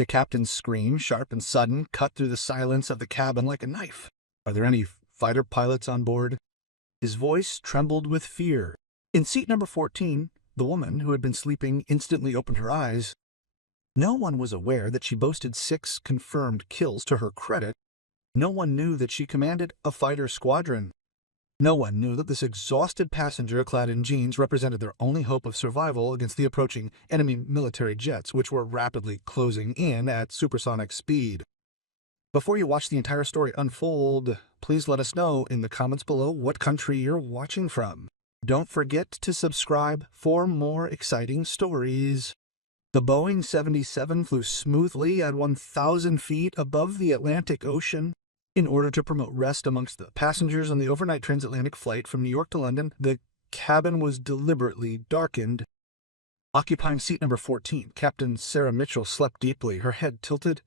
The captain's scream, sharp and sudden, cut through the silence of the cabin like a knife. "Are there any fighter pilots on board?" His voice trembled with fear. In seat number 14, the woman who had been sleeping instantly opened her eyes. No one was aware that she boasted 6 confirmed kills to her credit. No one knew that she commanded a fighter squadron. No one knew that this exhausted passenger clad in jeans represented their only hope of survival against the approaching enemy military jets, which were rapidly closing in at supersonic speed. Before you watch the entire story unfold, please let us know in the comments below what country you're watching from. Don't forget to subscribe for more exciting stories. The Boeing 77 flew smoothly at 1,000 feet above the Atlantic Ocean. In order to promote rest amongst the passengers on the overnight transatlantic flight from New York to London, the cabin was deliberately darkened. Occupying seat number 14, Captain Sarah Mitchell slept deeply, her head tilted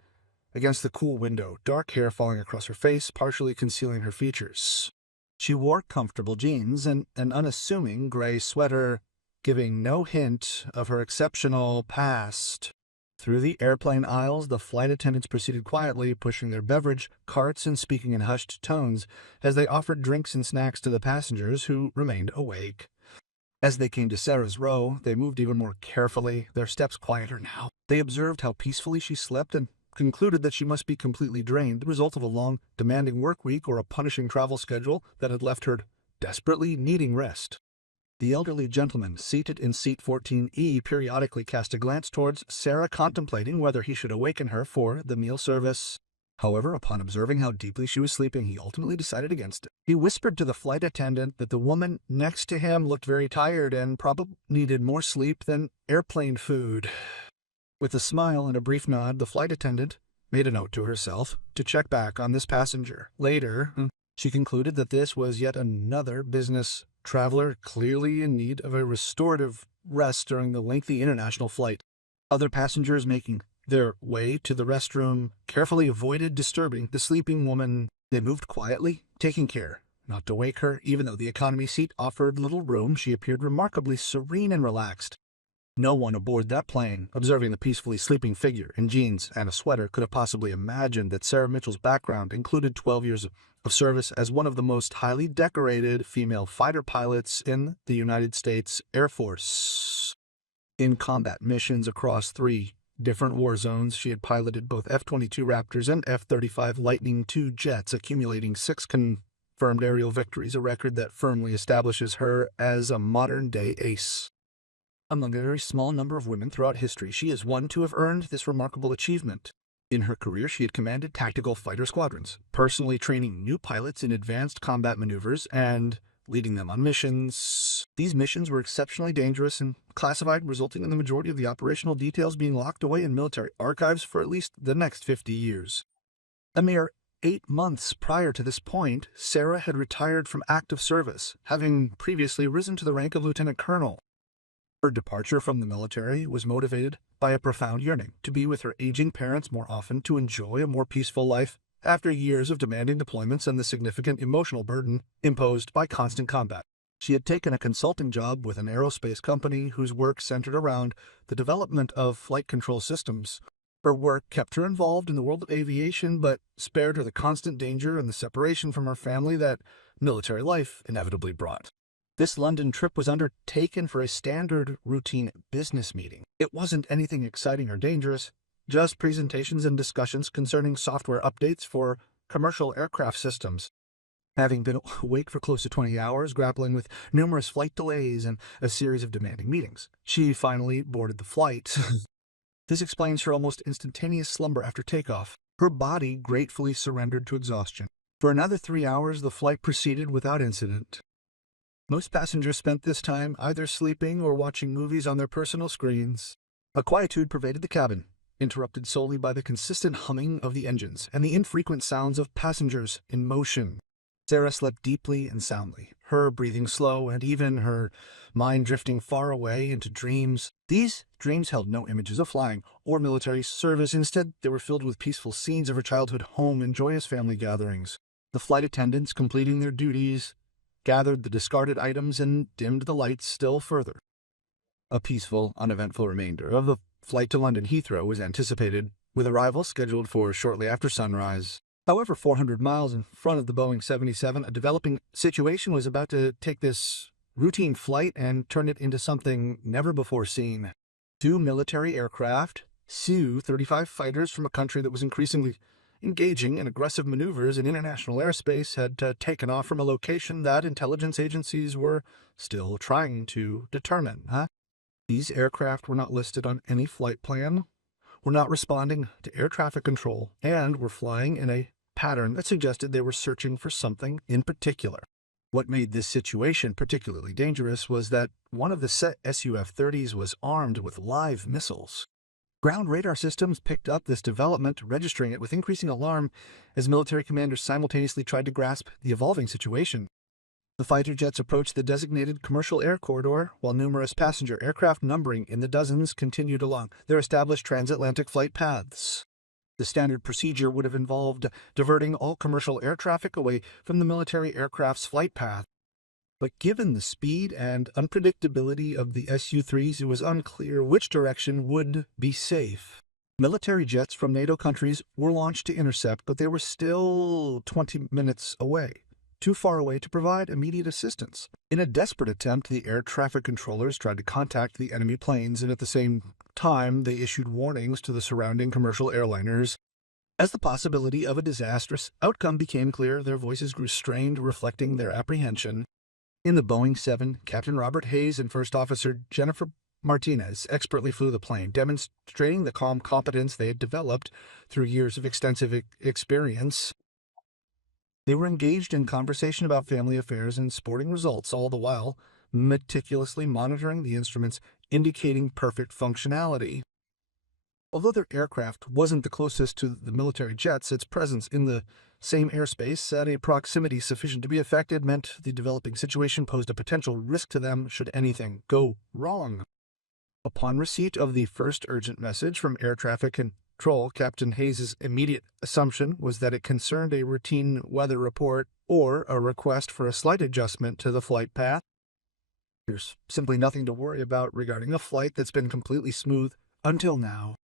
against the cool window, dark hair falling across her face, partially concealing her features. She wore comfortable jeans and an unassuming gray sweater, giving no hint of her exceptional past. Through the airplane aisles, the flight attendants proceeded quietly, pushing their beverage carts and speaking in hushed tones as they offered drinks and snacks to the passengers who remained awake. As they came to Sarah's row, they moved even more carefully, their steps quieter now. They observed how peacefully she slept and concluded that she must be completely drained, the result of a long, demanding work week or a punishing travel schedule that had left her desperately needing rest. The elderly gentleman seated in seat 14E periodically cast a glance towards Sarah, contemplating whether he should awaken her for the meal service. However, upon observing how deeply she was sleeping, he ultimately decided against it. He whispered to the flight attendant that the woman next to him looked very tired and probably needed more sleep than airplane food. With a smile and a brief nod, the flight attendant made a note to herself to check back on this passenger. Later, she concluded that this was yet another business traveler clearly in need of a restorative rest during the lengthy international flight. Other passengers making their way to the restroom carefully avoided disturbing the sleeping woman. They moved quietly, taking care not to wake her. Even though the economy seat offered little room, she appeared remarkably serene and relaxed. No one aboard that plane, observing the peacefully sleeping figure in jeans and a sweater, could have possibly imagined that Sarah Mitchell's background included 12 years of service as one of the most highly decorated female fighter pilots in the United States Air Force. In combat missions across 3 different war zones, she had piloted both F-22 Raptors and F-35 Lightning II jets, accumulating 6 confirmed aerial victories, a record that firmly establishes her as a modern-day ace. Among a very small number of women throughout history, she is one to have earned this remarkable achievement. In her career, she had commanded tactical fighter squadrons, personally training new pilots in advanced combat maneuvers and leading them on missions. These missions were exceptionally dangerous and classified, resulting in the majority of the operational details being locked away in military archives for at least the next 50 years. A mere 8 months prior to this point, Sarah had retired from active service, having previously risen to the rank of lieutenant colonel. Her departure from the military was motivated by a profound yearning to be with her aging parents more often, to enjoy a more peaceful life after years of demanding deployments and the significant emotional burden imposed by constant combat. She had taken a consulting job with an aerospace company whose work centered around the development of flight control systems. Her work kept her involved in the world of aviation, but spared her the constant danger and the separation from her family that military life inevitably brought. This London trip was undertaken for a standard, routine business meeting. It wasn't anything exciting or dangerous, just presentations and discussions concerning software updates for commercial aircraft systems. Having been awake for close to 20 hours, grappling with numerous flight delays and a series of demanding meetings, she finally boarded the flight. This explains her almost instantaneous slumber after takeoff. Her body gratefully surrendered to exhaustion. For another 3 hours, the flight proceeded without incident. Most passengers spent this time either sleeping or watching movies on their personal screens. A quietude pervaded the cabin, interrupted solely by the consistent humming of the engines and the infrequent sounds of passengers in motion. Sarah slept deeply and soundly, her breathing slow and even, her mind drifting far away into dreams. These dreams held no images of flying or military service. Instead, they were filled with peaceful scenes of her childhood home and joyous family gatherings. The flight attendants, completing their duties, gathered the discarded items and dimmed the lights still further. A peaceful, uneventful remainder of the flight to London Heathrow was anticipated, with arrival scheduled for shortly after sunrise. However, 400 miles in front of the Boeing 77, a developing situation was about to take this routine flight and turn it into something never before seen. Two military aircraft, Su-35 fighters from a country that was increasingly engaging in aggressive maneuvers in international airspace, had taken off from a location that intelligence agencies were still trying to determine. These aircraft were not listed on any flight plan, were not responding to air traffic control, and were flying in a pattern that suggested they were searching for something in particular. What made this situation particularly dangerous was that one of the Su-30s was armed with live missiles. Ground radar systems picked up this development, registering it with increasing alarm as military commanders simultaneously tried to grasp the evolving situation. The fighter jets approached the designated commercial air corridor, while numerous passenger aircraft numbering in the dozens continued along their established transatlantic flight paths. The standard procedure would have involved diverting all commercial air traffic away from the military aircraft's flight path. But given the speed and unpredictability of the Su-3s, it was unclear which direction would be safe. Military jets from NATO countries were launched to intercept, but they were still 20 minutes away, too far away to provide immediate assistance. In a desperate attempt, the air traffic controllers tried to contact the enemy planes, and at the same time, they issued warnings to the surrounding commercial airliners. As the possibility of a disastrous outcome became clear, their voices grew strained, reflecting their apprehension. In the Boeing 7, Captain Robert Hayes and First Officer Jennifer Martinez expertly flew the plane, demonstrating the calm competence they had developed through years of extensive experience. They were engaged in conversation about family affairs and sporting results, all the while meticulously monitoring the instruments indicating perfect functionality. Although their aircraft wasn't the closest to the military jets, its presence in the same airspace at a proximity sufficient to be affected meant the developing situation posed a potential risk to them should anything go wrong. Upon receipt of the first urgent message from air traffic control, Captain Hayes' immediate assumption was that it concerned a routine weather report or a request for a slight adjustment to the flight path. There's simply nothing to worry about regarding a flight that's been completely smooth until now.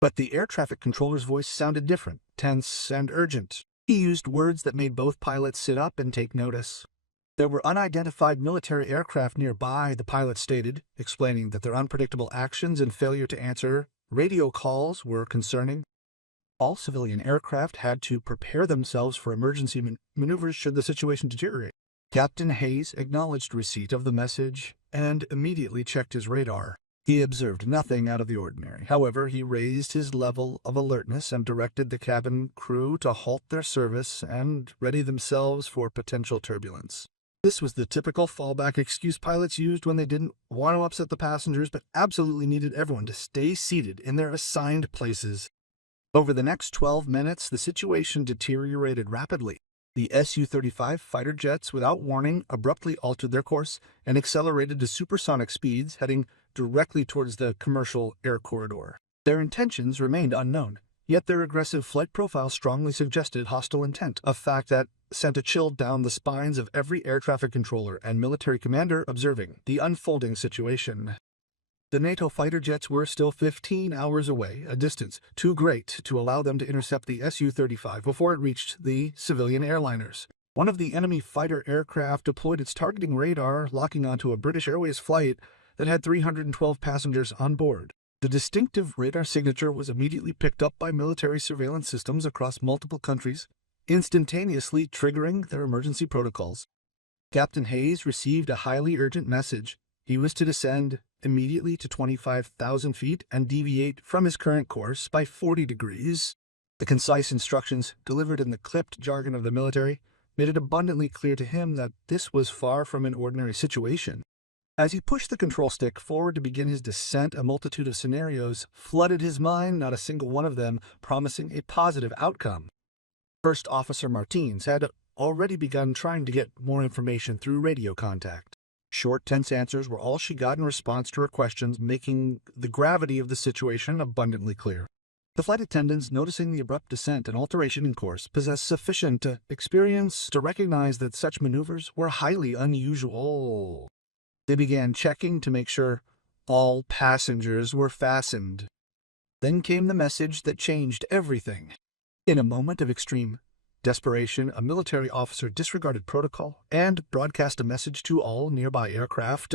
But the air traffic controller's voice sounded different, tense and urgent. He used words that made both pilots sit up and take notice. There were unidentified military aircraft nearby, the pilot stated, explaining that their unpredictable actions and failure to answer radio calls were concerning. All civilian aircraft had to prepare themselves for emergency maneuvers should the situation deteriorate. Captain Hayes acknowledged receipt of the message and immediately checked his radar. He observed nothing out of the ordinary. However, he raised his level of alertness and directed the cabin crew to halt their service and ready themselves for potential turbulence. This was the typical fallback excuse pilots used when they didn't want to upset the passengers but absolutely needed everyone to stay seated in their assigned places. Over the next 12 minutes, the situation deteriorated rapidly. The Su-35 fighter jets, without warning, abruptly altered their course and accelerated to supersonic speeds, heading directly towards the commercial air corridor. Their intentions remained unknown, yet their aggressive flight profile strongly suggested hostile intent, a fact that sent a chill down the spines of every air traffic controller and military commander observing the unfolding situation. The NATO fighter jets were still 15 hours away, a distance too great to allow them to intercept the Su-35 before it reached the civilian airliners. One of the enemy fighter aircraft deployed its targeting radar, locking onto a British Airways flight that had 312 passengers on board. The distinctive radar signature was immediately picked up by military surveillance systems across multiple countries, instantaneously triggering their emergency protocols. Captain Hayes received a highly urgent message. He was to descend immediately to 25,000 feet and deviate from his current course by 40 degrees. The concise instructions, delivered in the clipped jargon of the military, made it abundantly clear to him that this was far from an ordinary situation. As he pushed the control stick forward to begin his descent, a multitude of scenarios flooded his mind, not a single one of them promising a positive outcome. First Officer Martins had already begun trying to get more information through radio contact. Short, tense answers were all she got in response to her questions, making the gravity of the situation abundantly clear. The flight attendants, noticing the abrupt descent and alteration in course, possessed sufficient experience to recognize that such maneuvers were highly unusual. They began checking to make sure all passengers were fastened. Then came the message that changed everything. In a moment of extreme desperation, a military officer disregarded protocol and broadcast a message to all nearby aircraft.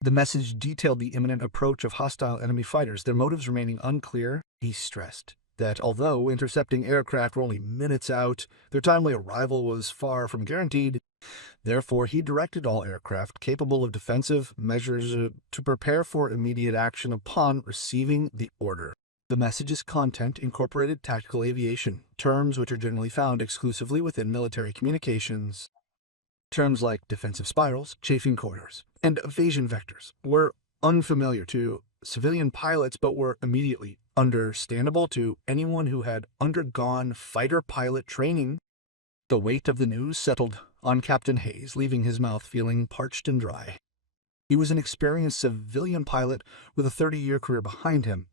The message detailed the imminent approach of hostile enemy fighters, their motives remaining unclear. He stressed that although intercepting aircraft were only minutes out, their timely arrival was far from guaranteed. Therefore, he directed all aircraft capable of defensive measures to prepare for immediate action upon receiving the order. The message's content incorporated tactical aviation, terms which are generally found exclusively within military communications. Terms like defensive spirals, chafing corridors, and evasion vectors were unfamiliar to civilian pilots but were immediately understandable to anyone who had undergone fighter pilot training. The weight of the news settled on Captain Hayes, leaving his mouth feeling parched and dry. He was an experienced civilian pilot with a 30-year career behind him.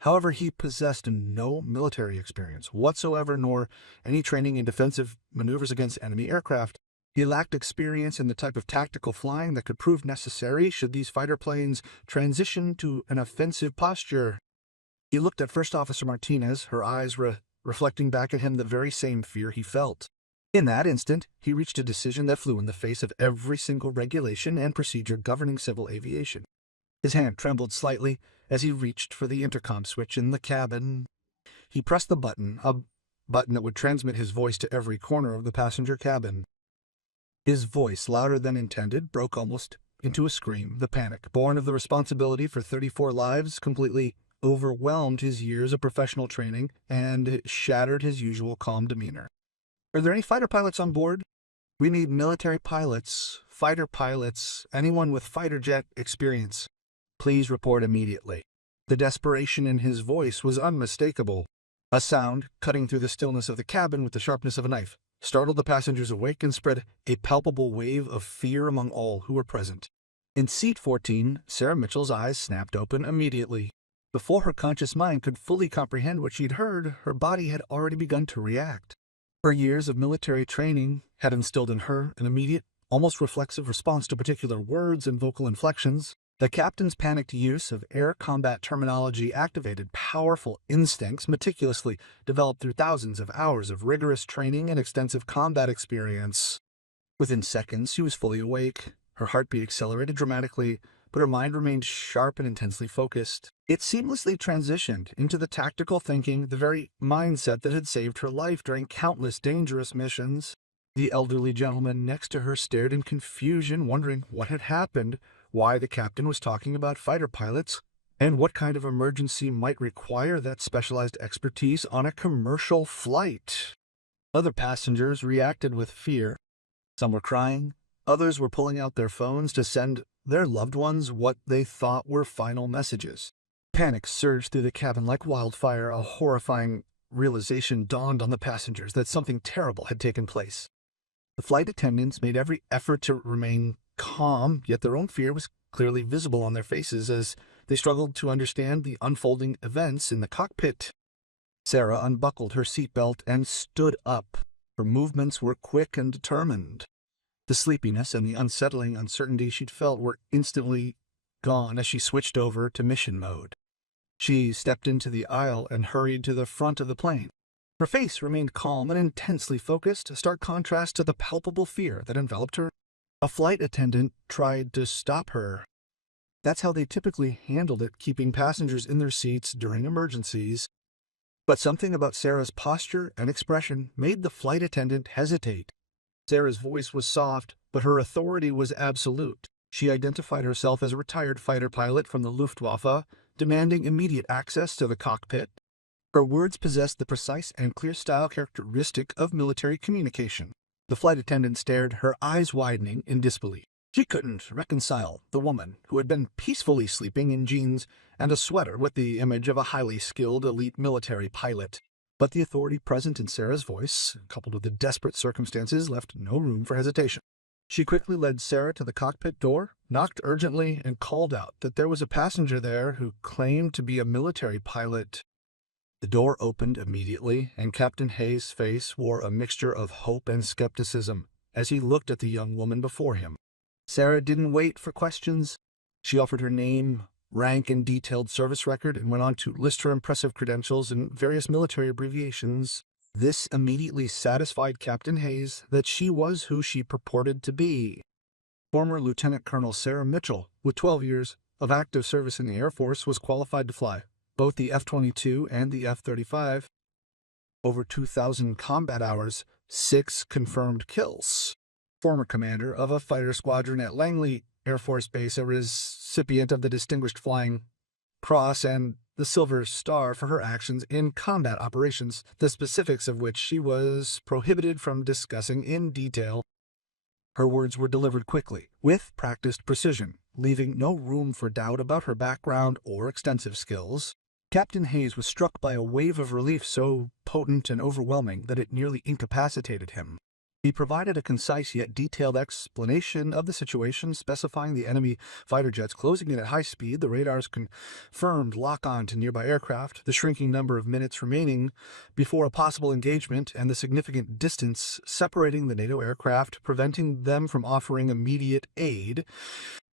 However, he possessed no military experience whatsoever, nor any training in defensive maneuvers against enemy aircraft. He lacked experience in the type of tactical flying that could prove necessary should these fighter planes transition to an offensive posture. He looked at First Officer Martinez, her eyes reflecting back at him the very same fear he felt. In that instant, he reached a decision that flew in the face of every single regulation and procedure governing civil aviation. His hand trembled slightly as he reached for the intercom switch in the cabin. He pressed the button, a button that would transmit his voice to every corner of the passenger cabin. His voice, louder than intended, broke almost into a scream. The panic, born of the responsibility for 34 lives, completely overwhelmed his years of professional training and shattered his usual calm demeanor. "Are there any fighter pilots on board? We need military pilots, fighter pilots, anyone with fighter jet experience. Please report immediately." The desperation in his voice was unmistakable. A sound, cutting through the stillness of the cabin with the sharpness of a knife, startled the passengers awake and spread a palpable wave of fear among all who were present. In seat 14, Sarah Mitchell's eyes snapped open immediately. Before her conscious mind could fully comprehend what she'd heard, her body had already begun to react. Her years of military training had instilled in her an immediate, almost reflexive response to particular words and vocal inflections. The captain's panicked use of air combat terminology activated powerful instincts meticulously developed through thousands of hours of rigorous training and extensive combat experience. Within seconds, she was fully awake. Her heartbeat accelerated dramatically, but her mind remained sharp and intensely focused. It seamlessly transitioned into the tactical thinking, the very mindset that had saved her life during countless dangerous missions. The elderly gentleman next to her stared in confusion, wondering what had happened, why the captain was talking about fighter pilots, and what kind of emergency might require that specialized expertise on a commercial flight. Other passengers reacted with fear. Some were crying, others were pulling out their phones to send their loved ones what they thought were final messages. Panic surged through the cabin like wildfire. A horrifying realization dawned on the passengers that something terrible had taken place. The flight attendants made every effort to remain calm, yet their own fear was clearly visible on their faces as they struggled to understand the unfolding events in the cockpit. Sarah unbuckled her seatbelt and stood up. Her movements were quick and determined. The sleepiness and the unsettling uncertainty she'd felt were instantly gone as she switched over to mission mode. She stepped into the aisle and hurried to the front of the plane. Her face remained calm and intensely focused, a stark contrast to the palpable fear that enveloped her. A flight attendant tried to stop her. That's how they typically handled it, keeping passengers in their seats during emergencies. But something about Sarah's posture and expression made the flight attendant hesitate. Sarah's voice was soft, but her authority was absolute. She identified herself as a retired fighter pilot from the Luftwaffe, demanding immediate access to the cockpit. Her words possessed the precise and clear style characteristic of military communication. The flight attendant stared, her eyes widening in disbelief. She couldn't reconcile the woman who had been peacefully sleeping in jeans and a sweater with the image of a highly skilled elite military pilot. But the authority present in Sarah's voice, coupled with the desperate circumstances, left no room for hesitation. She quickly led Sarah to the cockpit door, knocked urgently, and called out that there was a passenger there who claimed to be a military pilot. The door opened immediately, and Captain Hayes' face wore a mixture of hope and skepticism as he looked at the young woman before him. Sarah didn't wait for questions. She offered her name, rank and detailed service record, and went on to list her impressive credentials and various military abbreviations. This immediately satisfied Captain Hayes that she was who she purported to be. Former Lieutenant Colonel Sarah Mitchell, with 12 years of active service in the Air Force, was qualified to fly both the F-22 and the F-35. Over 2,000 combat hours, 6 confirmed kills. Former commander of a fighter squadron at Langley Air Force Base, a recipient of the Distinguished Flying Cross and the Silver Star for her actions in combat operations, the specifics of which she was prohibited from discussing in detail. Her words were delivered quickly, with practiced precision, leaving no room for doubt about her background or extensive skills. Captain Hayes was struck by a wave of relief so potent and overwhelming that it nearly incapacitated him. He provided a concise yet detailed explanation of the situation, specifying the enemy fighter jets closing in at high speed, the radar's confirmed lock-on to nearby aircraft, the shrinking number of minutes remaining before a possible engagement, and the significant distance separating the NATO aircraft, preventing them from offering immediate aid.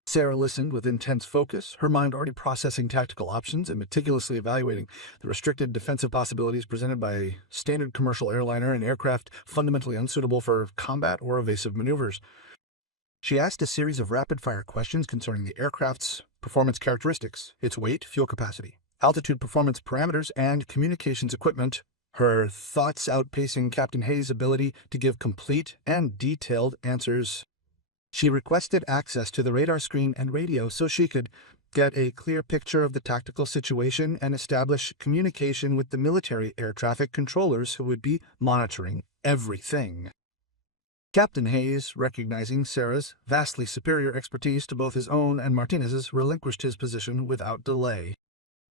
Sarah listened with intense focus, her mind already processing tactical options and meticulously evaluating the restricted defensive possibilities presented by a standard commercial airliner and aircraft fundamentally unsuitable for combat or evasive maneuvers. She asked a series of rapid-fire questions concerning the aircraft's performance characteristics, its weight, fuel capacity, altitude performance parameters, and communications equipment, her thoughts outpacing Captain Hayes' ability to give complete and detailed answers. She requested access to the radar screen and radio so she could get a clear picture of the tactical situation and establish communication with the military air traffic controllers who would be monitoring everything. Captain Hayes, recognizing Sarah's vastly superior expertise to both his own and Martinez's, relinquished his position without delay.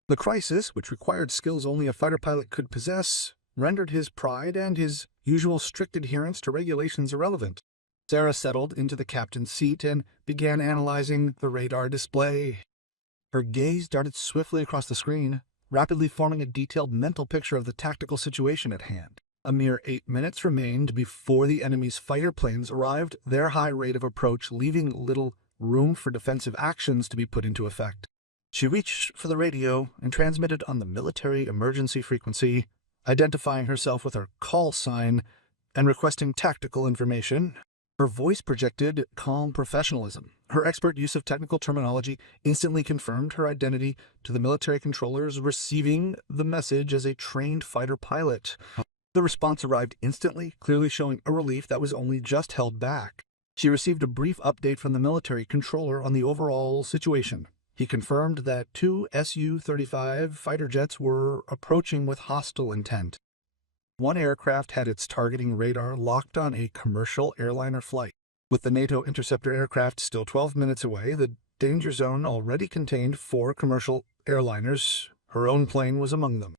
The crisis, which required skills only a fighter pilot could possess, rendered his pride and his usual strict adherence to regulations irrelevant. Sarah settled into the captain's seat and began analyzing the radar display. Her gaze darted swiftly across the screen, rapidly forming a detailed mental picture of the tactical situation at hand. A mere 8 minutes remained before the enemy's fighter planes arrived, their high rate of approach leaving little room for defensive actions to be put into effect. She reached for the radio and transmitted on the military emergency frequency, identifying herself with her call sign and requesting tactical information. Her voice projected calm professionalism. Her expert use of technical terminology instantly confirmed her identity to the military controllers receiving the message as a trained fighter pilot. The response arrived instantly, clearly showing a relief that was only just held back. She received a brief update from the military controller on the overall situation. He confirmed that 2 Su-35 fighter jets were approaching with hostile intent. One aircraft had its targeting radar locked on a commercial airliner flight. With the NATO interceptor aircraft still 12 minutes away, the danger zone already contained 4 commercial airliners. Her own plane was among them.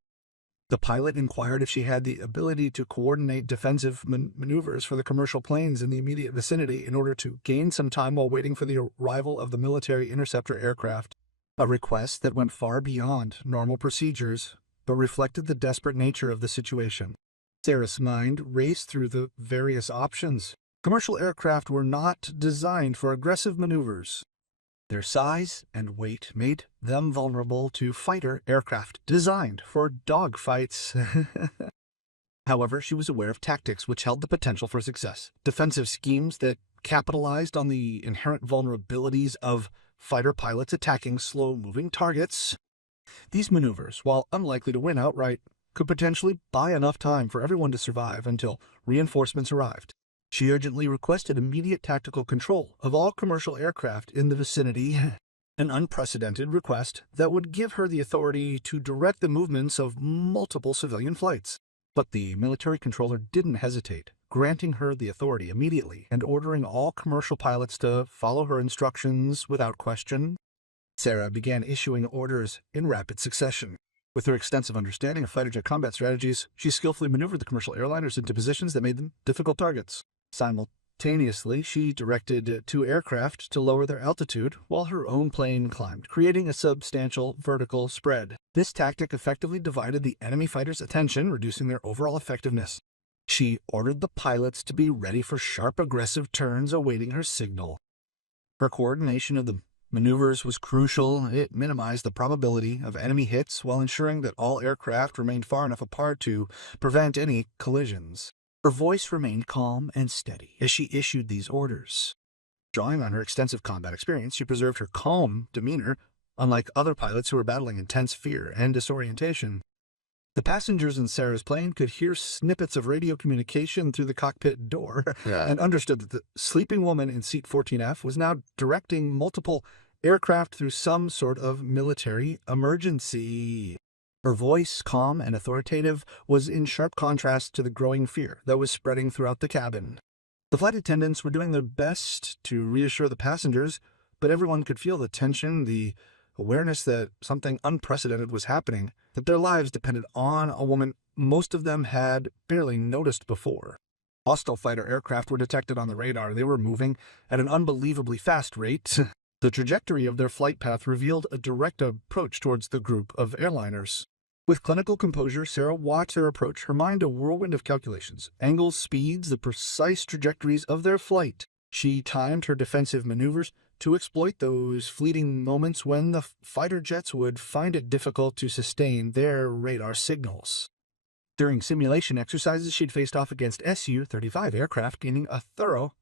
The pilot inquired if she had the ability to coordinate defensive maneuvers for the commercial planes in the immediate vicinity in order to gain some time while waiting for the arrival of the military interceptor aircraft. A request that went far beyond normal procedures, but reflected the desperate nature of the situation. Sarah's mind raced through the various options. Commercial aircraft were not designed for aggressive maneuvers. Their size and weight made them vulnerable to fighter aircraft designed for dogfights. However, she was aware of tactics which held the potential for success, defensive schemes that capitalized on the inherent vulnerabilities of fighter pilots attacking slow-moving targets. These maneuvers, while unlikely to win outright, could potentially buy enough time for everyone to survive until reinforcements arrived. She urgently requested immediate tactical control of all commercial aircraft in the vicinity, an unprecedented request that would give her the authority to direct the movements of multiple civilian flights. But the military controller didn't hesitate, granting her the authority immediately and ordering all commercial pilots to follow her instructions without question. Sarah began issuing orders in rapid succession. With her extensive understanding of fighter jet combat strategies, she skillfully maneuvered the commercial airliners into positions that made them difficult targets. Simultaneously, she directed 2 aircraft to lower their altitude while her own plane climbed, creating a substantial vertical spread. This tactic effectively divided the enemy fighters' attention, reducing their overall effectiveness. She ordered the pilots to be ready for sharp aggressive turns awaiting her signal. Her coordination of the maneuvers was crucial. It minimized the probability of enemy hits while ensuring that all aircraft remained far enough apart to prevent any collisions. Her voice remained calm and steady as she issued these orders. Drawing on her extensive combat experience, she preserved her calm demeanor, unlike other pilots who were battling intense fear and disorientation. The passengers in Sarah's plane could hear snippets of radio communication through the cockpit door and understood that the sleeping woman in seat 14F was now directing multiple aircraft through some sort of military emergency. Her voice, calm and authoritative, was in sharp contrast to the growing fear that was spreading throughout the cabin. The flight attendants were doing their best to reassure the passengers, but everyone could feel the tension, the awareness that something unprecedented was happening, that their lives depended on a woman most of them had barely noticed before. Hostile fighter aircraft were detected on the radar. They were moving at an unbelievably fast rate. The trajectory of their flight path revealed a direct approach towards the group of airliners. With clinical composure, Sarah watched their approach, her mind a whirlwind of calculations, angles, speeds, the precise trajectories of their flight. She timed her defensive maneuvers to exploit those fleeting moments when the fighter jets would find it difficult to sustain their radar signals. During simulation exercises, she'd faced off against Su-35 aircraft, gaining a thorough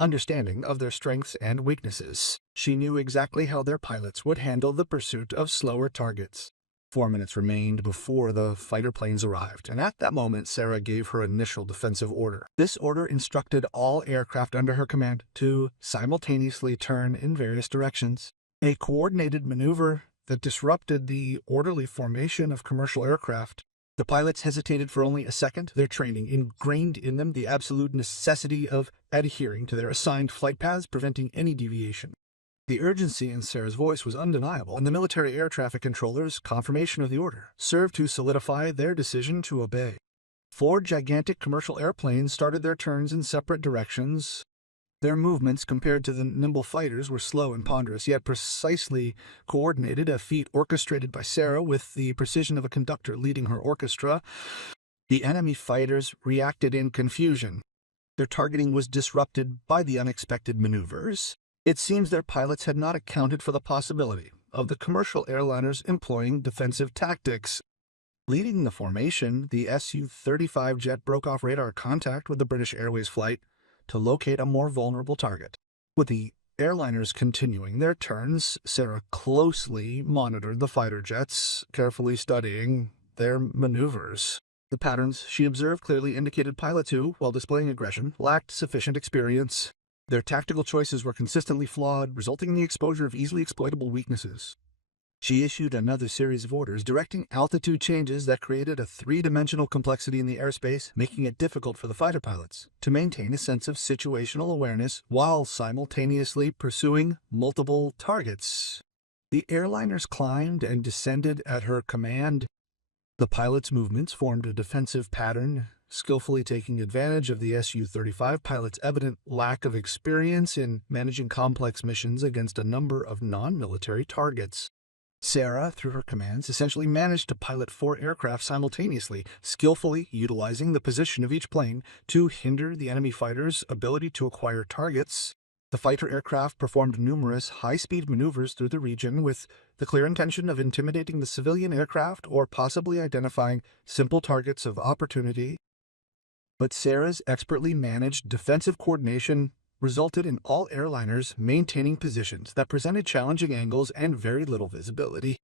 understanding of their strengths and weaknesses. She knew exactly how their pilots would handle the pursuit of slower targets. 4 minutes remained before the fighter planes arrived, and at that moment Sarah gave her initial defensive order. This order instructed all aircraft under her command to simultaneously turn in various directions, a coordinated maneuver that disrupted the orderly formation of commercial aircraft. The pilots hesitated for only a second. Their training ingrained in them the absolute necessity of adhering to their assigned flight paths, preventing any deviation. The urgency in Sarah's voice was undeniable, and the military air traffic controller's confirmation of the order served to solidify their decision to obey. 4 gigantic commercial airplanes started their turns in separate directions. Their movements, compared to the nimble fighters, were slow and ponderous, yet precisely coordinated, a feat orchestrated by Sarah with the precision of a conductor leading her orchestra. The enemy fighters reacted in confusion. Their targeting was disrupted by the unexpected maneuvers. It seems their pilots had not accounted for the possibility of the commercial airliners employing defensive tactics. Leading the formation, the Su-35 jet broke off radar contact with the British Airways flight to locate a more vulnerable target. With the airliners continuing their turns, Sarah closely monitored the fighter jets, carefully studying their maneuvers. The patterns she observed clearly indicated pilots who, while displaying aggression, lacked sufficient experience. Their tactical choices were consistently flawed, resulting in the exposure of easily exploitable weaknesses. She issued another series of orders directing altitude changes that created a 3-dimensional complexity in the airspace, making it difficult for the fighter pilots to maintain a sense of situational awareness while simultaneously pursuing multiple targets. The airliners climbed and descended at her command. The pilots' movements formed a defensive pattern, skillfully taking advantage of the Su-35 pilot's evident lack of experience in managing complex missions against a number of non-military targets. Sarah, through her commands, essentially managed to pilot 4 aircraft simultaneously, skillfully utilizing the position of each plane to hinder the enemy fighters' ability to acquire targets. The fighter aircraft performed numerous high-speed maneuvers through the region with the clear intention of intimidating the civilian aircraft or possibly identifying simple targets of opportunity. But Sarah's expertly managed defensive coordination resulted in all airliners maintaining positions that presented challenging angles and very little visibility.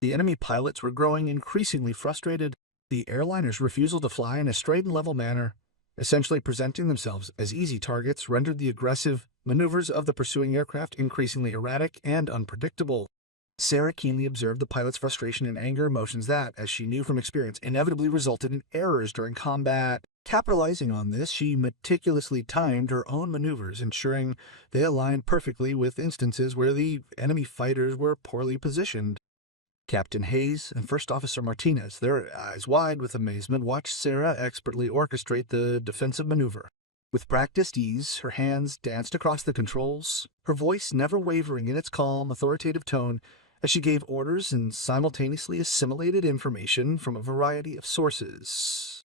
The enemy pilots were growing increasingly frustrated. The airliners' refusal to fly in a straight and level manner, essentially presenting themselves as easy targets, rendered the aggressive maneuvers of the pursuing aircraft increasingly erratic and unpredictable. Sarah keenly observed the pilot's frustration and anger emotions that, as she knew from experience, inevitably resulted in errors during combat. Capitalizing on this, she meticulously timed her own maneuvers, ensuring they aligned perfectly with instances where the enemy fighters were poorly positioned. Captain Hayes and First Officer Martinez, their eyes wide with amazement, watched Sarah expertly orchestrate the defensive maneuver. With practiced ease, her hands danced across the controls, her voice never wavering in its calm, authoritative tone, as she gave orders and simultaneously assimilated information from a variety of sources.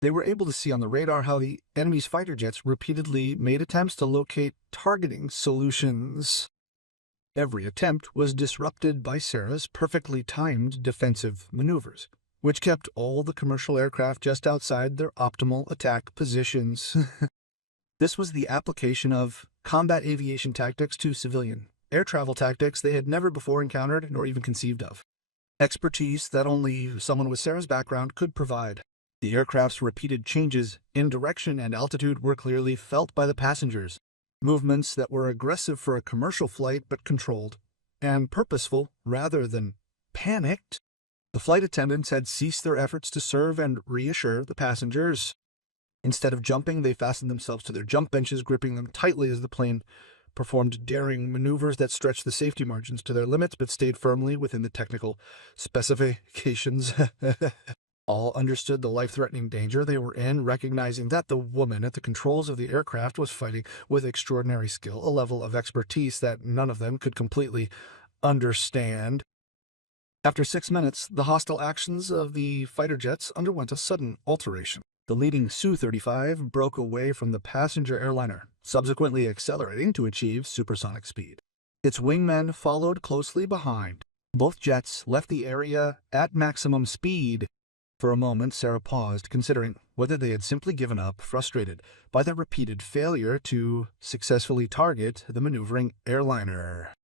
They were able to see on the radar how the enemy's fighter jets repeatedly made attempts to locate targeting solutions. Every attempt was disrupted by Sarah's perfectly timed defensive maneuvers, which kept all the commercial aircraft just outside their optimal attack positions. This was the application of combat aviation tactics to civilian air travel tactics they had never before encountered nor even conceived of. Expertise that only someone with Sarah's background could provide. The aircraft's repeated changes in direction and altitude were clearly felt by the passengers. Movements that were aggressive for a commercial flight but controlled and purposeful rather than panicked. The flight attendants had ceased their efforts to serve and reassure the passengers. Instead of jumping, they fastened themselves to their jump benches, gripping them tightly as the plane performed daring maneuvers that stretched the safety margins to their limits but stayed firmly within the technical specifications. All understood the life-threatening danger they were in, recognizing that the woman at the controls of the aircraft was fighting with extraordinary skill, a level of expertise that none of them could completely understand. After 6 minutes, the hostile actions of the fighter jets underwent a sudden alteration. The leading Su-35 broke away from the passenger airliner, subsequently accelerating to achieve supersonic speed. Its wingmen followed closely behind. Both jets left the area at maximum speed. For a moment, Sarah paused, considering whether they had simply given up, frustrated by their repeated failure to successfully target the maneuvering airliner.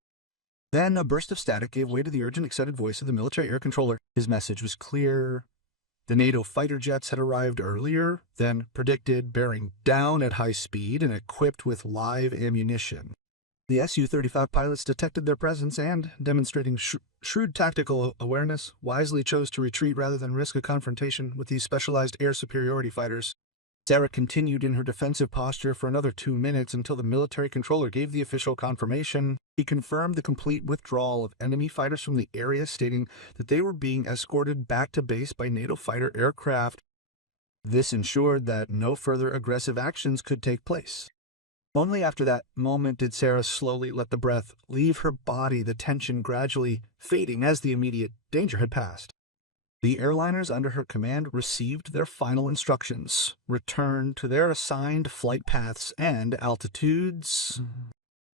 Then a burst of static gave way to the urgent, excited voice of the military air controller. His message was clear. The NATO fighter jets had arrived earlier than predicted, bearing down at high speed and equipped with live ammunition. The Su-35 pilots detected their presence and, demonstrating shrewd tactical awareness, wisely chose to retreat rather than risk a confrontation with these specialized air superiority fighters. Sarah continued in her defensive posture for another 2 minutes until the military controller gave the official confirmation. He confirmed the complete withdrawal of enemy fighters from the area, stating that they were being escorted back to base by NATO fighter aircraft. This ensured that no further aggressive actions could take place. Only after that moment did Sarah slowly let the breath leave her body, the tension gradually fading as the immediate danger had passed. The airliners under her command received their final instructions, returned to their assigned flight paths and altitudes.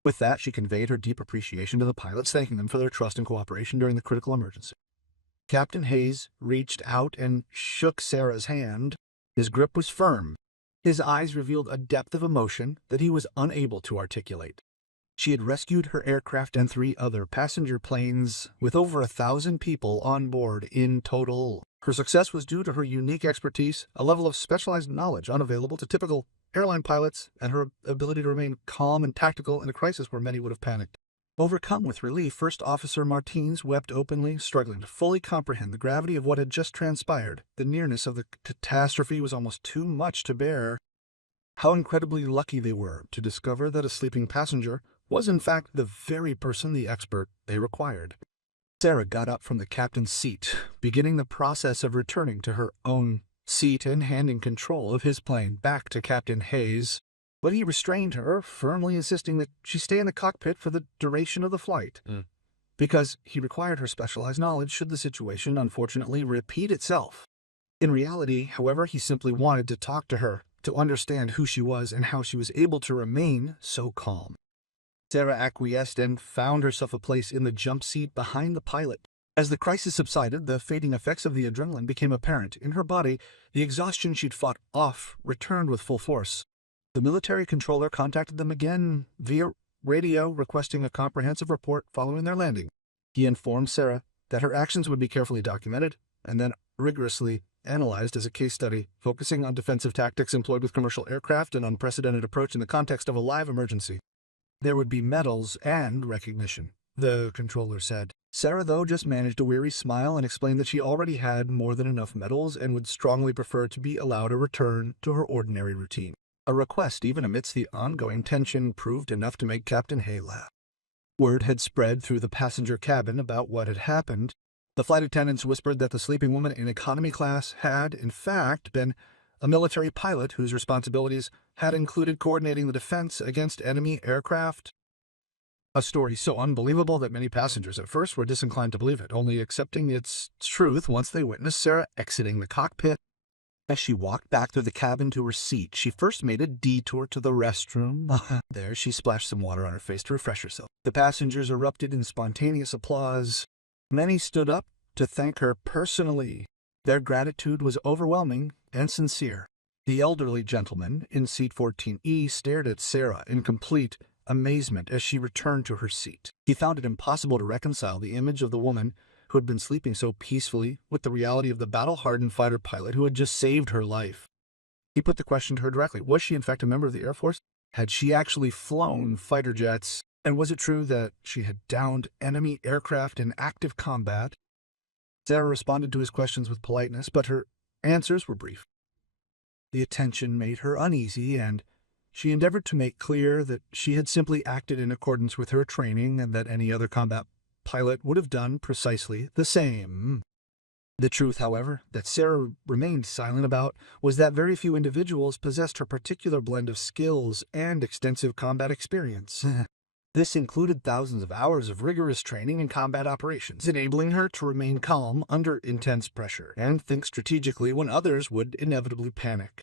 With that, she conveyed her deep appreciation to the pilots, thanking them for their trust and cooperation during the critical emergency. Captain Hayes reached out and shook Sarah's hand. His grip was firm. His eyes revealed a depth of emotion that he was unable to articulate. She had rescued her aircraft and 3 other passenger planes, with over 1,000 people on board in total. Her success was due to her unique expertise, a level of specialized knowledge unavailable to typical airline pilots, and her ability to remain calm and tactical in a crisis where many would have panicked. Overcome with relief, First Officer Martins wept openly, struggling to fully comprehend the gravity of what had just transpired. The nearness of the catastrophe was almost too much to bear. How incredibly lucky they were to discover that a sleeping passenger was in fact the very person the expert they required. Sarah got up from the captain's seat, beginning the process of returning to her own seat and handing control of his plane back to Captain Hayes. But he restrained her, firmly insisting that she stay in the cockpit for the duration of the flight, because he required her specialized knowledge should the situation unfortunately repeat itself. In reality, however, he simply wanted to talk to her, to understand who she was and how she was able to remain so calm. Sarah acquiesced and found herself a place in the jump seat behind the pilot. As the crisis subsided, the fading effects of the adrenaline became apparent. In her body, the exhaustion she'd fought off returned with full force. The military controller contacted them again via radio, requesting a comprehensive report following their landing. He informed Sarah that her actions would be carefully documented and then rigorously analyzed as a case study, focusing on defensive tactics employed with commercial aircraft and unprecedented approach in the context of a live emergency. There would be medals and recognition, the controller said. Sarah, though, just managed a weary smile and explained that she already had more than enough medals and would strongly prefer to be allowed a return to her ordinary routine. A request, even amidst the ongoing tension, proved enough to make Captain Hay laugh. Word had spread through the passenger cabin about what had happened. The flight attendants whispered that the sleeping woman in economy class had, in fact, been a military pilot whose responsibilities had included coordinating the defense against enemy aircraft. A story so unbelievable that many passengers at first were disinclined to believe it, only accepting its truth once they witnessed Sarah exiting the cockpit. As she walked back through the cabin to her seat, she first made a detour to the restroom. There, she splashed some water on her face to refresh herself. The passengers erupted in spontaneous applause. Many stood up to thank her personally. Their gratitude was overwhelming and sincere. The elderly gentleman in seat 14E stared at Sarah in complete amazement as she returned to her seat. He found it impossible to reconcile the image of the woman who had been sleeping so peacefully with the reality of the battle-hardened fighter pilot who had just saved her life. He put the question to her directly. Was she in fact a member of the Air Force? Had she actually flown fighter jets? And was it true that she had downed enemy aircraft in active combat? Sarah responded to his questions with politeness, but her answers were brief. The attention made her uneasy, and she endeavored to make clear that she had simply acted in accordance with her training and that any other combat pilot would have done precisely the same. The truth, however, that Sarah remained silent about was that very few individuals possessed her particular blend of skills and extensive combat experience. This included thousands of hours of rigorous training in combat operations, enabling her to remain calm under intense pressure and think strategically when others would inevitably panic.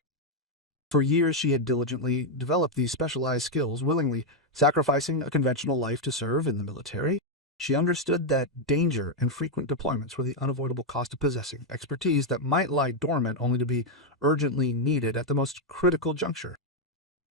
For years she had diligently developed these specialized skills, willingly sacrificing a conventional life to serve in the military. She understood that danger and frequent deployments were the unavoidable cost of possessing expertise that might lie dormant only to be urgently needed at the most critical juncture.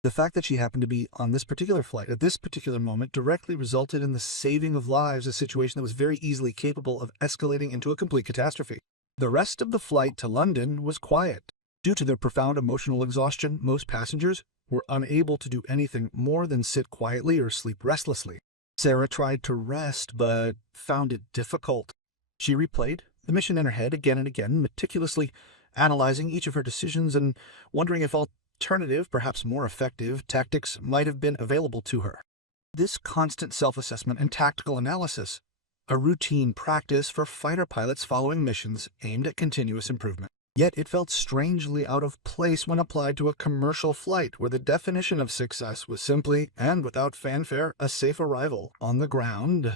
The fact that she happened to be on this particular flight at this particular moment directly resulted in the saving of lives, a situation that was very easily capable of escalating into a complete catastrophe. The rest of the flight to London was quiet. Due to their profound emotional exhaustion, most passengers were unable to do anything more than sit quietly or sleep restlessly. Sarah tried to rest, but found it difficult. She replayed the mission in her head again and again, meticulously analyzing each of her decisions and wondering if alternative, perhaps more effective, tactics might have been available to her. This constant self-assessment and tactical analysis, a routine practice for fighter pilots following missions aimed at continuous improvement. Yet it felt strangely out of place when applied to a commercial flight where the definition of success was simply, and without fanfare, a safe arrival on the ground.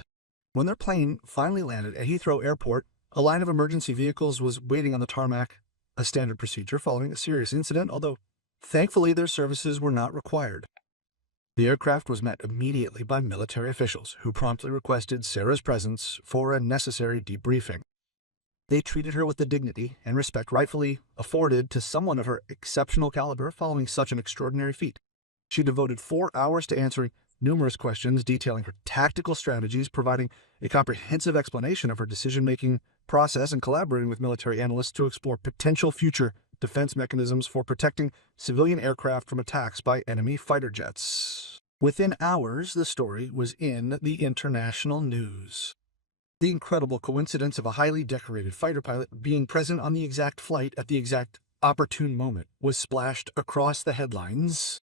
When their plane finally landed at Heathrow Airport, a line of emergency vehicles was waiting on the tarmac, a standard procedure following a serious incident, although thankfully their services were not required. The aircraft was met immediately by military officials, who promptly requested Sarah's presence for a necessary debriefing. They treated her with the dignity and respect rightfully afforded to someone of her exceptional caliber following such an extraordinary feat. She devoted 4 hours to answering numerous questions, detailing her tactical strategies, providing a comprehensive explanation of her decision-making process, and collaborating with military analysts to explore potential future defense mechanisms for protecting civilian aircraft from attacks by enemy fighter jets. Within hours, the story was in the international news. The incredible coincidence of a highly decorated fighter pilot being present on the exact flight at the exact opportune moment was splashed across the headlines.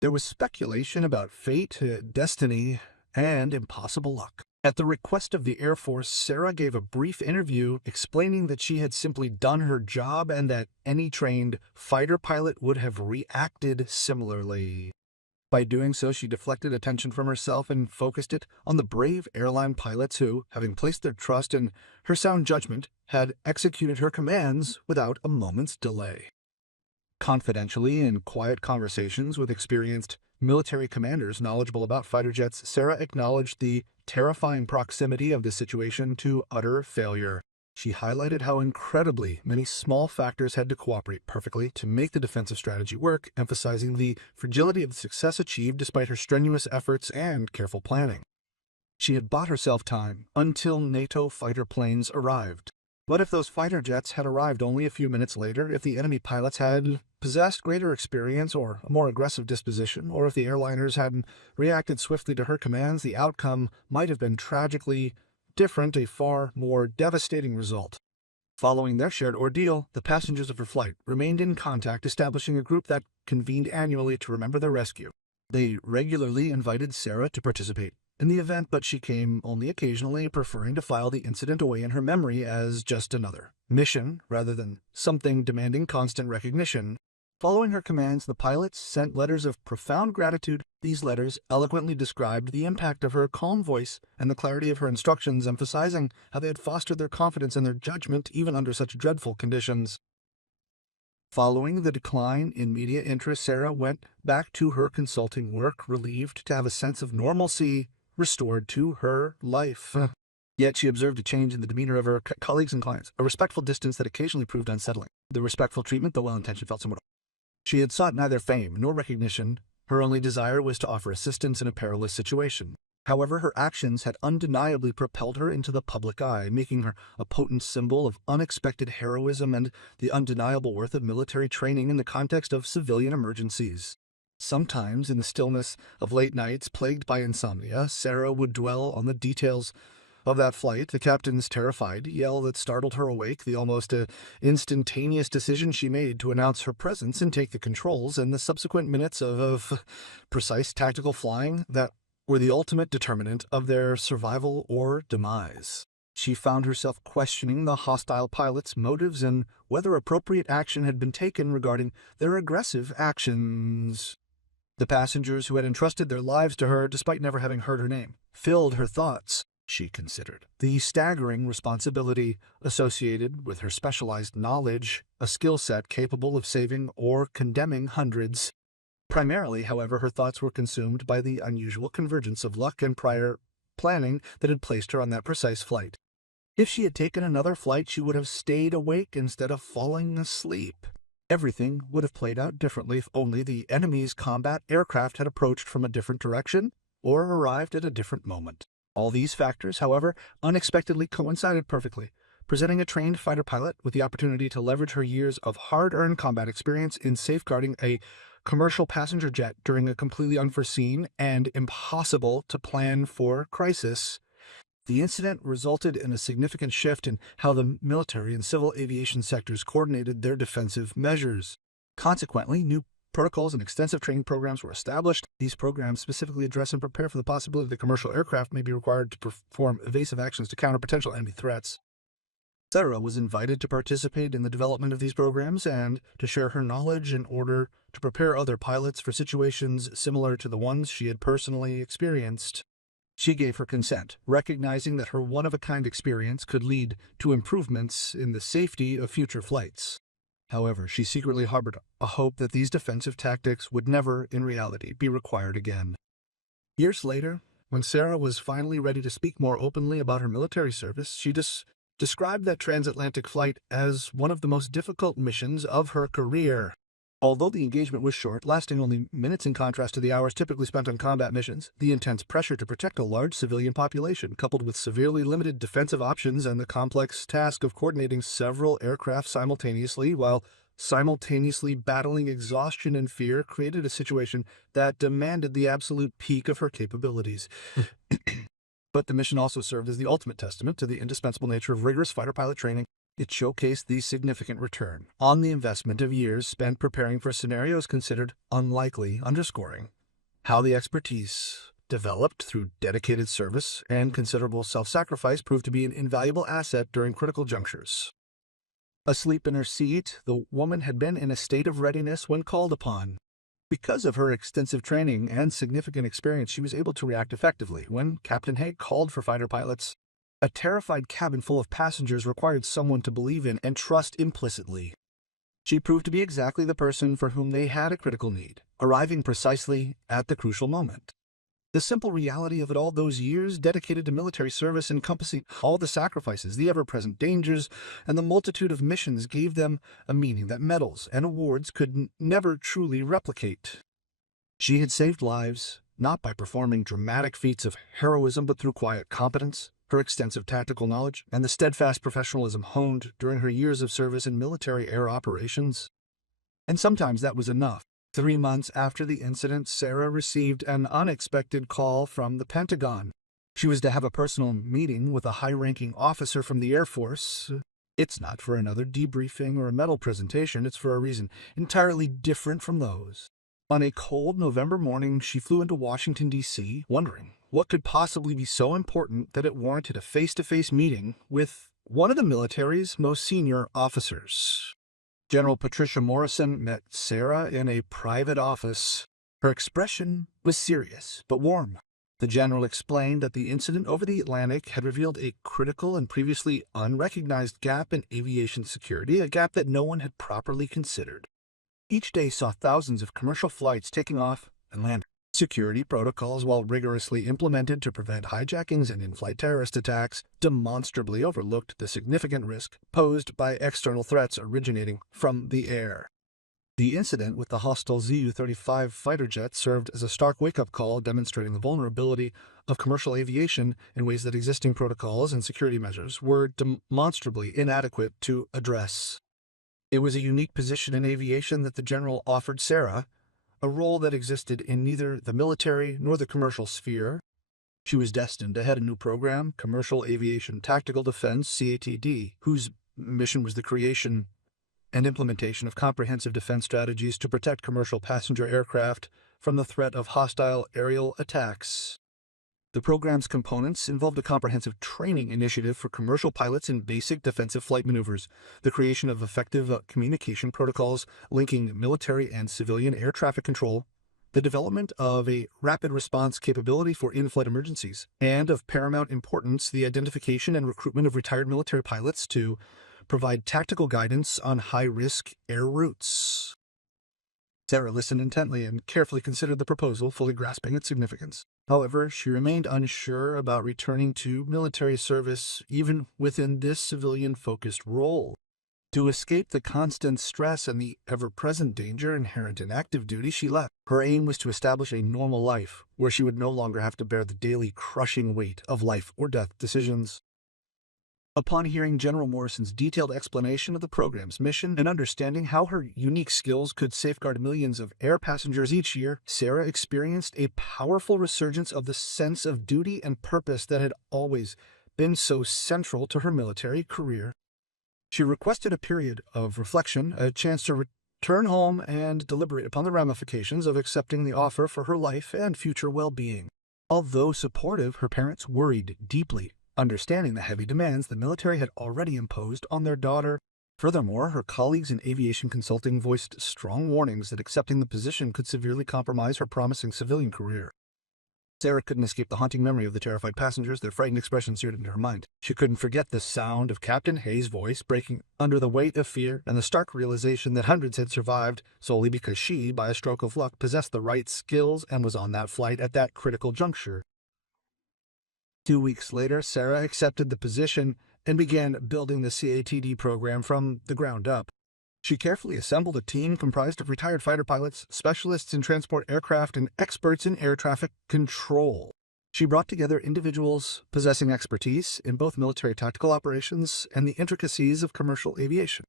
There was speculation about fate, destiny, and impossible luck. At the request of the Air Force, Sarah gave a brief interview explaining that she had simply done her job and that any trained fighter pilot would have reacted similarly. By doing so, she deflected attention from herself and focused it on the brave airline pilots who, having placed their trust in her sound judgment, had executed her commands without a moment's delay. Confidentially, in quiet conversations with experienced military commanders knowledgeable about fighter jets, Sarah acknowledged the terrifying proximity of the situation to utter failure. She highlighted how incredibly many small factors had to cooperate perfectly to make the defensive strategy work, emphasizing the fragility of the success achieved despite her strenuous efforts and careful planning. She had bought herself time until NATO fighter planes arrived. What if those fighter jets had arrived only a few minutes later, if the enemy pilots had possessed greater experience or a more aggressive disposition, or if the airliners hadn't reacted swiftly to her commands? The outcome might have been tragically different, a far more devastating result. Following their shared ordeal, the passengers of her flight remained in contact, establishing a group that convened annually to remember their rescue. They regularly invited Sarah to participate in the event, but she came only occasionally, preferring to file the incident away in her memory as just another mission rather than something demanding constant recognition. Following her commands, the pilots sent letters of profound gratitude. These letters eloquently described the impact of her calm voice and the clarity of her instructions, emphasizing how they had fostered their confidence and their judgment even under such dreadful conditions. Following the decline in media interest, Sarah went back to her consulting work, relieved to have a sense of normalcy restored to her life. Yet she observed a change in the demeanor of her colleagues and clients, a respectful distance that occasionally proved unsettling. The respectful treatment, though well-intentioned, felt somewhat. She had sought neither fame nor recognition. Her only desire was to offer assistance in a perilous situation. However, her actions had undeniably propelled her into the public eye, making her a potent symbol of unexpected heroism and the undeniable worth of military training in the context of civilian emergencies. Sometimes, in the stillness of late nights plagued by insomnia, Sarah would dwell on the details of that flight, the captain's terrified yell that startled her awake, the almost instantaneous decision she made to announce her presence and take the controls, and the subsequent minutes of precise tactical flying that were the ultimate determinant of their survival or demise. She found herself questioning the hostile pilot's motives and whether appropriate action had been taken regarding their aggressive actions. The passengers who had entrusted their lives to her, despite never having heard her name, filled her thoughts. She considered the staggering responsibility associated with her specialized knowledge, a skill set capable of saving or condemning hundreds. Primarily, however, her thoughts were consumed by the unusual convergence of luck and prior planning that had placed her on that precise flight. If she had taken another flight, she would have stayed awake instead of falling asleep. Everything would have played out differently if only the enemy's combat aircraft had approached from a different direction or arrived at a different moment. All these factors, however, unexpectedly coincided perfectly, presenting a trained fighter pilot with the opportunity to leverage her years of hard-earned combat experience in safeguarding a commercial passenger jet during a completely unforeseen and impossible-to-plan-for crisis. The incident resulted in a significant shift in how the military and civil aviation sectors coordinated their defensive measures. Consequently, new protocols and extensive training programs were established. These programs specifically address and prepare for the possibility that commercial aircraft may be required to perform evasive actions to counter potential enemy threats. Sarah was invited to participate in the development of these programs and to share her knowledge in order to prepare other pilots for situations similar to the ones she had personally experienced. She gave her consent, recognizing that her one-of-a-kind experience could lead to improvements in the safety of future flights. However, she secretly harbored a hope that these defensive tactics would never, in reality, be required again. Years later, when Sarah was finally ready to speak more openly about her military service, she described that transatlantic flight as one of the most difficult missions of her career. Although the engagement was short, lasting only minutes in contrast to the hours typically spent on combat missions, the intense pressure to protect a large civilian population, coupled with severely limited defensive options and the complex task of coordinating several aircraft simultaneously while simultaneously battling exhaustion and fear, created a situation that demanded the absolute peak of her capabilities. But the mission also served as the ultimate testament to the indispensable nature of rigorous fighter pilot training. It showcased the significant return on the investment of years spent preparing for scenarios considered unlikely, underscoring how the expertise developed through dedicated service and considerable self-sacrifice proved to be an invaluable asset during critical junctures. Asleep in her seat, the woman had been in a state of readiness when called upon. Because of her extensive training and significant experience, she was able to react effectively when Captain Haig called for fighter pilots. A terrified cabin full of passengers required someone to believe in and trust implicitly. She proved to be exactly the person for whom they had a critical need, arriving precisely at the crucial moment. The simple reality of it all, those years dedicated to military service, encompassing all the sacrifices, the ever-present dangers, and the multitude of missions, gave them a meaning that medals and awards could never truly replicate. She had saved lives, not by performing dramatic feats of heroism, but through quiet competence, her extensive tactical knowledge, and the steadfast professionalism honed during her years of service in military air operations. And sometimes that was enough. 3 months after the incident, Sarah received an unexpected call from the Pentagon. She was to have a personal meeting with a high-ranking officer from the Air Force. It's not for another debriefing or a medal presentation, it's for a reason entirely different from those. On a cold November morning, she flew into Washington, D.C., wondering what could possibly be so important that it warranted a face-to-face meeting with one of the military's most senior officers. General Patricia Morrison met Sarah in a private office. Her expression was serious but warm. The general explained that the incident over the Atlantic had revealed a critical and previously unrecognized gap in aviation security, a gap that no one had properly considered. Each day saw thousands of commercial flights taking off and landing. Security protocols, while rigorously implemented to prevent hijackings and in-flight terrorist attacks, demonstrably overlooked the significant risk posed by external threats originating from the air. The incident with the hostile Zu-35 fighter jet served as a stark wake-up call demonstrating the vulnerability of commercial aviation in ways that existing protocols and security measures were demonstrably inadequate to address. It was a unique position in aviation that the general offered Sarah, a role that existed in neither the military nor the commercial sphere. She was destined to head a new program, Commercial Aviation Tactical Defense, CATD, whose mission was the creation and implementation of comprehensive defense strategies to protect commercial passenger aircraft from the threat of hostile aerial attacks. The program's components involved a comprehensive training initiative for commercial pilots in basic defensive flight maneuvers, the creation of effective communication protocols linking military and civilian air traffic control, the development of a rapid response capability for in-flight emergencies, and of paramount importance, the identification and recruitment of retired military pilots to provide tactical guidance on high-risk air routes. Sarah listened intently and carefully considered the proposal, fully grasping its significance. However, she remained unsure about returning to military service even within this civilian-focused role. To escape the constant stress and the ever-present danger inherent in active duty, she left. Her aim was to establish a normal life where she would no longer have to bear the daily crushing weight of life or death decisions. Upon hearing General Morrison's detailed explanation of the program's mission and understanding how her unique skills could safeguard millions of air passengers each year, Sarah experienced a powerful resurgence of the sense of duty and purpose that had always been so central to her military career. She requested a period of reflection, a chance to return home and deliberate upon the ramifications of accepting the offer for her life and future well-being. Although supportive, her parents worried deeply, understanding the heavy demands the military had already imposed on their daughter. Furthermore, her colleagues in aviation consulting voiced strong warnings that accepting the position could severely compromise her promising civilian career. Sarah couldn't escape the haunting memory of the terrified passengers, their frightened expressions seared into her mind. She couldn't forget the sound of Captain Hayes' voice breaking under the weight of fear and the stark realization that hundreds had survived solely because she, by a stroke of luck, possessed the right skills and was on that flight at that critical juncture. 2 weeks later, Sarah accepted the position and began building the CATD program from the ground up. She carefully assembled a team comprised of retired fighter pilots, specialists in transport aircraft, and experts in air traffic control. She brought together individuals possessing expertise in both military tactical operations and the intricacies of commercial aviation.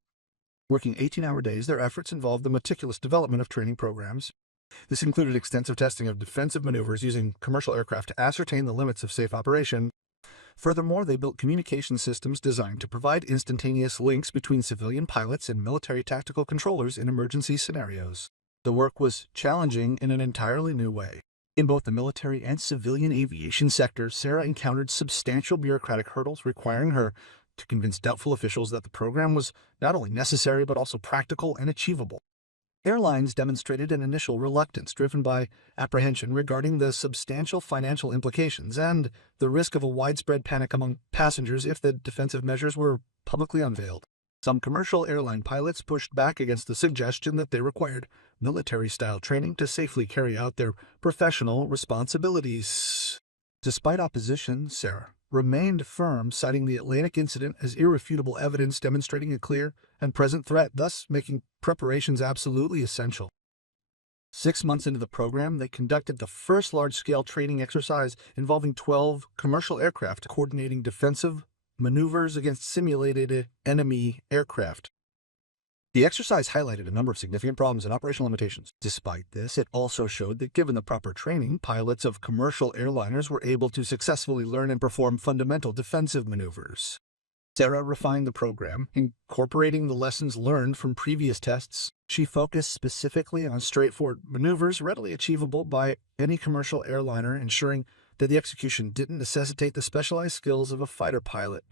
Working 18-hour days, their efforts involved the meticulous development of training programs. This included extensive testing of defensive maneuvers using commercial aircraft to ascertain the limits of safe operation. Furthermore, they built communication systems designed to provide instantaneous links between civilian pilots and military tactical controllers in emergency scenarios. The work was challenging in an entirely new way. In both the military and civilian aviation sectors, Sarah encountered substantial bureaucratic hurdles requiring her to convince doubtful officials that the program was not only necessary but also practical and achievable. Airlines demonstrated an initial reluctance driven by apprehension regarding the substantial financial implications and the risk of a widespread panic among passengers if the defensive measures were publicly unveiled. Some commercial airline pilots pushed back against the suggestion that they required military-style training to safely carry out their professional responsibilities. Despite opposition, Sarah remained firm, citing the Atlantic incident as irrefutable evidence demonstrating a clear and present threat, thus making preparations absolutely essential. 6 months into the program, they conducted the first large-scale training exercise involving 12 commercial aircraft coordinating defensive maneuvers against simulated enemy aircraft. The exercise highlighted a number of significant problems and operational limitations. Despite this, it also showed that given the proper training, pilots of commercial airliners were able to successfully learn and perform fundamental defensive maneuvers. Sarah refined the program, incorporating the lessons learned from previous tests. She focused specifically on straightforward maneuvers readily achievable by any commercial airliner, ensuring that the execution didn't necessitate the specialized skills of a fighter pilot.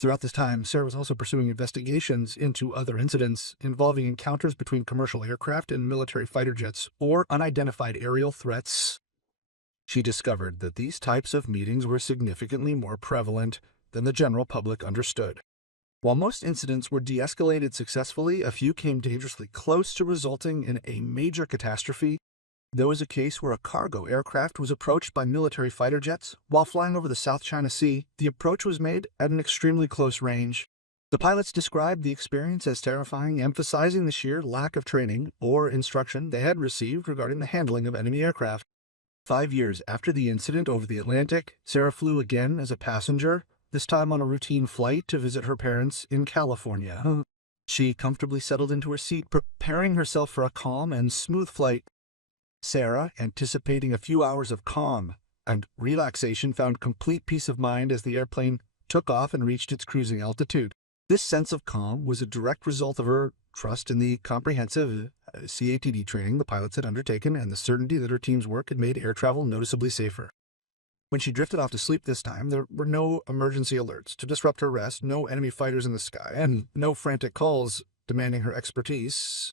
Throughout this time, Sarah was also pursuing investigations into other incidents involving encounters between commercial aircraft and military fighter jets or unidentified aerial threats. She discovered that these types of meetings were significantly more prevalent than the general public understood. While most incidents were de-escalated successfully, a few came dangerously close to resulting in a major catastrophe. There was a case where a cargo aircraft was approached by military fighter jets while flying over the South China Sea. The approach was made at an extremely close range. The pilots described the experience as terrifying, emphasizing the sheer lack of training or instruction they had received regarding the handling of enemy aircraft. 5 years after the incident over the Atlantic, Sarah flew again as a passenger, this time on a routine flight to visit her parents in California. She comfortably settled into her seat, preparing herself for a calm and smooth flight. Sarah, anticipating a few hours of calm and relaxation, found complete peace of mind as the airplane took off and reached its cruising altitude. This sense of calm was a direct result of her trust in the comprehensive CATD training the pilots had undertaken and the certainty that her team's work had made air travel noticeably safer. When she drifted off to sleep this time, there were no emergency alerts to disrupt her rest, no enemy fighters in the sky, and no frantic calls demanding her expertise.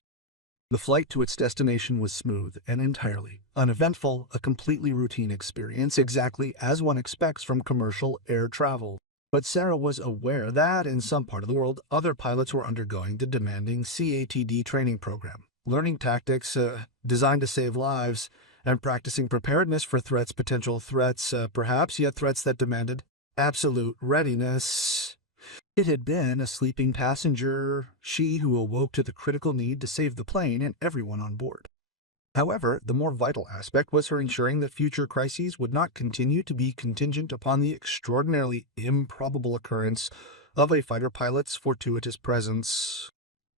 The flight to its destination was smooth and entirely uneventful, a completely routine experience, exactly as one expects from commercial air travel. But Sarah was aware that, in some part of the world, other pilots were undergoing the demanding CATD training program, learning tactics designed to save lives, and practicing preparedness for potential threats, perhaps, yet threats that demanded absolute readiness. It had been a sleeping passenger, she who awoke to the critical need to save the plane and everyone on board. However, the more vital aspect was her ensuring that future crises would not continue to be contingent upon the extraordinarily improbable occurrence of a fighter pilot's fortuitous presence.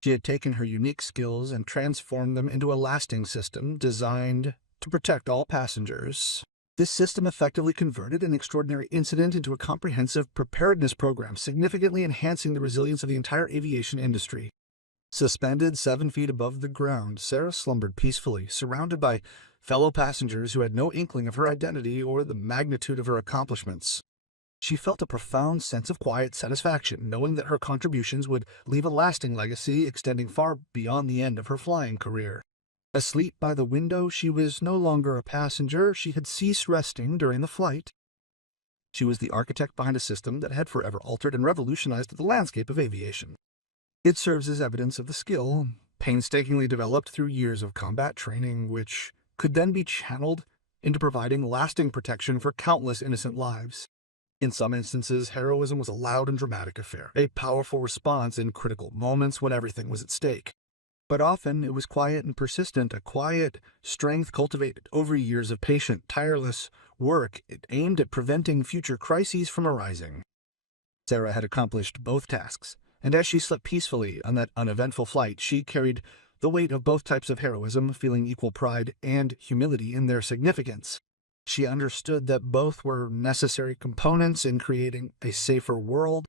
She had taken her unique skills and transformed them into a lasting system designed to protect all passengers. This system effectively converted an extraordinary incident into a comprehensive preparedness program, significantly enhancing the resilience of the entire aviation industry. Suspended 7 feet above the ground, Sarah slumbered peacefully, surrounded by fellow passengers who had no inkling of her identity or the magnitude of her accomplishments. She felt a profound sense of quiet satisfaction, knowing that her contributions would leave a lasting legacy extending far beyond the end of her flying career. Asleep by the window, she was no longer a passenger. She had ceased resting during the flight. She was the architect behind a system that had forever altered and revolutionized the landscape of aviation. It serves as evidence of the skill, painstakingly developed through years of combat training, which could then be channeled into providing lasting protection for countless innocent lives. In some instances, heroism was a loud and dramatic affair, a powerful response in critical moments when everything was at stake. But often it was quiet and persistent, a quiet strength cultivated over years of patient, tireless work aimed at preventing future crises from arising. Sarah had accomplished both tasks, and as she slept peacefully on that uneventful flight, she carried the weight of both types of heroism, feeling equal pride and humility in their significance. She understood that both were necessary components in creating a safer world.